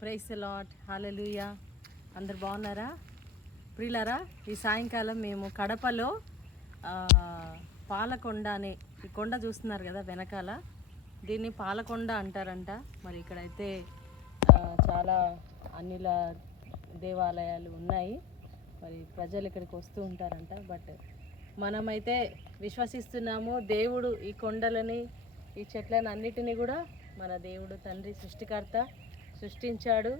Price the lord, హల్లెలూయా. అందరు బాగున్నారా ప్రియులారా? ఈ సాయంకాలం మేము కడపలో పాలకొండ అనే ఈ కొండ చూస్తున్నారు కదా వెనకాల, దీన్ని పాలకొండ అంటారంట. మరి ఇక్కడైతే చాలా అన్నిల దేవాలయాలు ఉన్నాయి. మరి ప్రజలు ఇక్కడికి వస్తూ ఉంటారంట. బట్ మనమైతే విశ్వసిస్తున్నాము, దేవుడు ఈ కొండలని ఈ చెట్లను అన్నిటినీ కూడా మన దేవుడు తండ్రి సృష్టించాడు.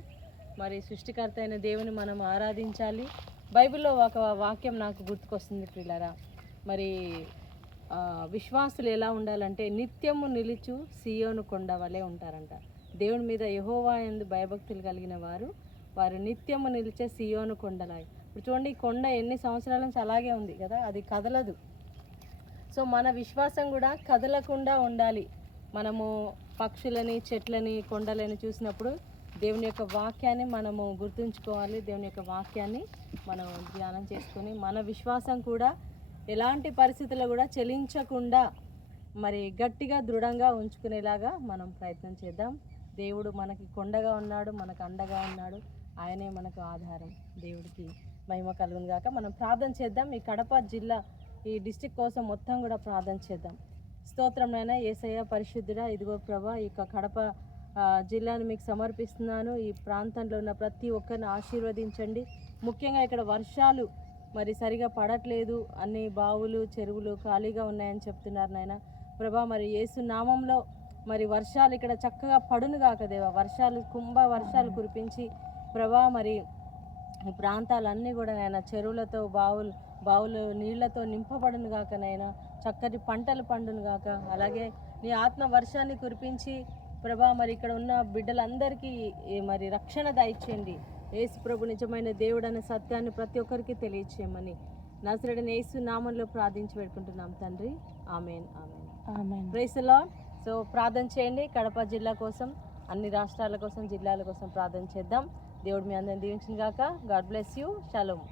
మరి సృష్టికర్త అయిన దేవుని మనం ఆరాధించాలి. బైబిల్లో ఒక వాక్యం నాకు గుర్తుకొస్తుంది పిల్లరా. మరి విశ్వాసులు ఎలా ఉండాలంటే నిత్యము నిలుచు సియోను కొండ వలె ఉంటారంట. దేవుని మీద యెహోవా యందు భయభక్తులు కలిగిన వారు నిత్యము నిలిచే సియోను కొండలా. ఇప్పుడు చూడండి, ఈ కొండ ఎన్ని సంవత్సరాల నుంచి అలాగే ఉంది కదా, అది కదలదు. సో మన విశ్వాసం కూడా కదలకుండా ఉండాలి. మనము పక్షులని, చెట్లని, కొండలని చూసినప్పుడు దేవుని యొక్క వాక్యాన్ని మనము గుర్తుంచుకోవాలి. దేవుని యొక్క వాక్యాన్ని మనం ధ్యానం చేసుకొని మన విశ్వాసం కూడా ఎలాంటి పరిస్థితుల్లో కూడా చెలించకుండా మరి గట్టిగా దృఢంగా ఉంచుకునేలాగా మనం ప్రయత్నం చేద్దాం. దేవుడు మనకి కొండగా ఉన్నాడు, మనకు అండగా ఉన్నాడు. ఆయనే మనకు ఆధారం. దేవుడికి మహిమ కలుగును గాక. మనం ప్రార్థన చేద్దాం. ఈ కడప జిల్లా, ఈ డిస్టిక్ కోసం మొత్తం కూడా ప్రార్థన చేద్దాం. స్తోత్రం నాయన యేసయ్య పరిశుద్ధుడా. ఇదిగో ప్రభా, ఈ కడప జిల్లాను మీకు సమర్పిస్తున్నాను. ఈ ప్రాంతంలో ఉన్న ప్రతి ఒక్కరిని ఆశీర్వదించండి. ముఖ్యంగా ఇక్కడ వర్షాలు మరి సరిగా పడట్లేదు, అన్ని బావులు, చెరువులు ఖాళీగా ఉన్నాయని చెప్తున్నారు నాయన ప్రభా. మరి యేసు నామంలో మరి వర్షాలు ఇక్కడ చక్కగా పడును గాక దేవా. కుంభ వర్షాలు కురిపించి ప్రభా, మరి ఈ ప్రాంతాలన్నీ కూడా నాయన చెరువులతో, బావులు నీళ్లతో నింపబడును గాక నాయన. చక్కటి పంటలు పండును గాక. అలాగే నీ ఆత్మ వర్షాన్ని కురిపించి ప్రభా, మరి ఇక్కడ ఉన్న బిడ్డలందరికీ మరి రక్షణ దయచేయండి. యేసు ప్రభు నిజమైన దేవుడు అనే సత్యాన్ని ప్రతి ఒక్కరికి తెలియచేయమని నజరేయుడైన యేసు నామంలో ప్రార్థించి పెట్టుకుంటున్నాం తండ్రి. Amen, amen, amen. Praise the lord. So ప్రార్థన చేయండి. కడప జిల్లా కోసం, అన్ని రాష్ట్రాల కోసం, జిల్లాల కోసం ప్రార్థన చేద్దాం. దేవుడు మీ అందరిని దీవించును గాక. God bless you. షలోమ్.